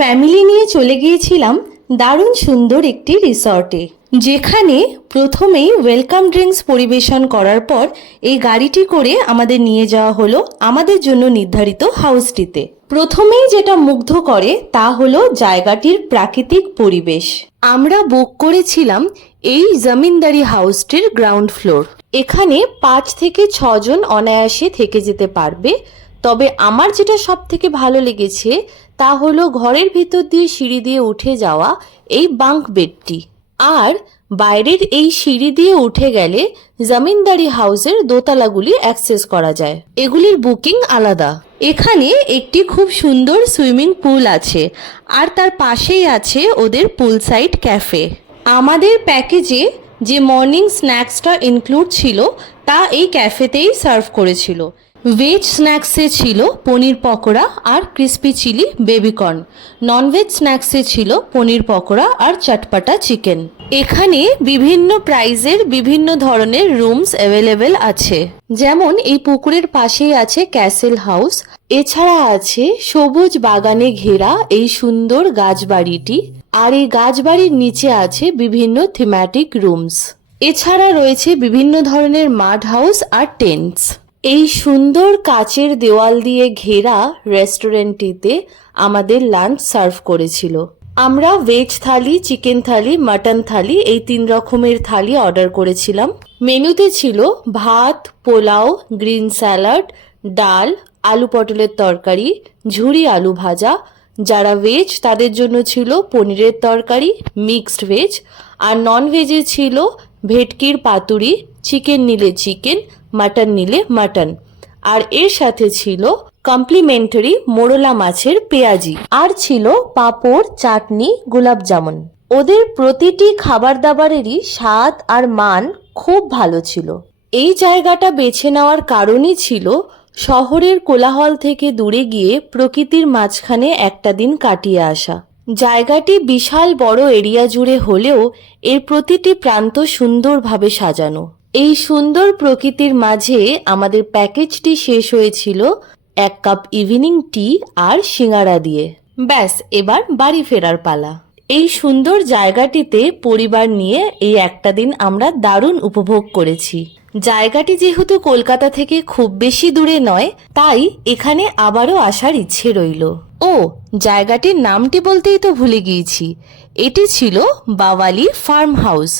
Family নিয়ে চলে গিয়েছিলাম দারুণ সুন্দর একটি রিসর্টে, যেখানে প্রথমেই ওয়েলকাম ড্রিঙ্কস পরিবেশন করার পর এই গাড়িটি করে আমাদের নিয়ে যাওয়া হলো আমাদের জন্য নির্ধারিত হাউসটিতে। প্রথমেই যেটা মুগ্ধ করে তা হলো জায়গাটির প্রাকৃতিক পরিবেশ। আমরা বুক করেছিলাম এই জমিনদারি হাউসটির গ্রাউন্ড ফ্লোর। এখানে 5 থেকে 6 জন অনায়াসে থেকে যেতে পারবে। তবে আমার যেটা সব থেকে ভালো লেগেছে তা হলো ঘরের ভিতর দিয়ে সিঁড়ি দিয়ে উঠে যাওয়া এই বাঙ্ক বেডটি, আর বাইরের এই সিঁড়ি দিয়ে উঠে গেলে জমিনদারি হাউসের দোতলাগুলি অ্যাক্সেস করা যায়। এগুলির বুকিং আলাদা। এখানে একটি খুব সুন্দর সুইমিং পুল আছে, আর তার পাশেই আছে ওদের পুল সাইড ক্যাফে। আমাদের প্যাকেজে যে মর্নিং স্ন্যাক্সটা ইনক্লুড ছিল তা এই ক্যাফেতেই সার্ভ করেছিল। ভেজ স্ন্যাক্সে ছিল পনির পকোড়া আর ক্রিস্পি চিলি বেবিকর্ন। ননভেজ স্ন্যাক্সে ছিল পনির পকোড়া আর চটপটা চিকেন। এখানে বিভিন্ন প্রাইজের বিভিন্ন ধরনের রুমস অ্যাভেলেবেল আছে, যেমন এই পুকুরের পাশেই আছে ক্যাসেল হাউস। এছাড়া আছে সবুজ বাগানে ঘেরা এই সুন্দর গাছবাড়িটি, আর এই গাছবাড়ির নিচে আছে বিভিন্ন থিম্যাটিক রুমস। এছাড়া রয়েছে বিভিন্ন ধরনের মাড হাউস আর টেন্টস। এই সুন্দর কাচের দেওয়াল দিয়ে ঘেরা রেস্টুরেন্টটিতে আমাদের লাঞ্চ সার্ভ করেছিল। আমরা ভেজ থালি, চিকেন থালি, মাটন থালি এই 3 রকমের থালি অর্ডার করেছিলাম। মেনুতে ছিল ভাত, পোলাও, গ্রিন স্যালাড, ডাল, আলু পটলের তরকারি, ঝুরি আলু ভাজা। যারা ভেজ তাদের জন্য ছিল পনিরের তরকারি, মিক্সড ভেজ, আর নন ভেজে ছিল ভেটকির পাতুরি, চিকেন নিলে চিকেন, মাটন নিলে মাটন, আর এর সাথে ছিল কমপ্লিমেন্টারি মোরলা মাছের পেঁয়াজি, আর ছিল পাঁপড়, চাটনি, গোলাপ জামুন। ওদের প্রতিটি খাবার দাবারেরই স্বাদ আর মান খুব ভালো ছিল। এই জায়গাটা বেছে নেওয়ার কারণই ছিল শহরের কোলাহল থেকে দূরে গিয়ে প্রকৃতির মাঝখানে একটা দিন কাটিয়ে আসা। জায়গাটি বিশাল বড় এরিয়া জুড়ে হলেও এর প্রতিটি প্রান্ত সুন্দরভাবে সাজানো। এই সুন্দর প্রকৃতির মাঝে আমাদের প্যাকেজটি শেষ হয়েছিল 1 কাপ ইভিনিং টি আর সিঙ্গারা দিয়ে। ব্যাস, এবার বাড়ি ফেরার পালা। এই সুন্দর জায়গাটিতে পরিবার নিয়ে এই একটা দিন আমরা দারুণ উপভোগ করেছি। জায়গাটি যেহেতু কলকাতা থেকে খুব বেশি দূরে নয়, তাই এখানে আবারও আসার ইচ্ছে রইল। ও, জায়গাটির নামটি বলতেই তো ভুলে গিয়েছি, এটি ছিল বাওয়ালি ফার্ম হাউস।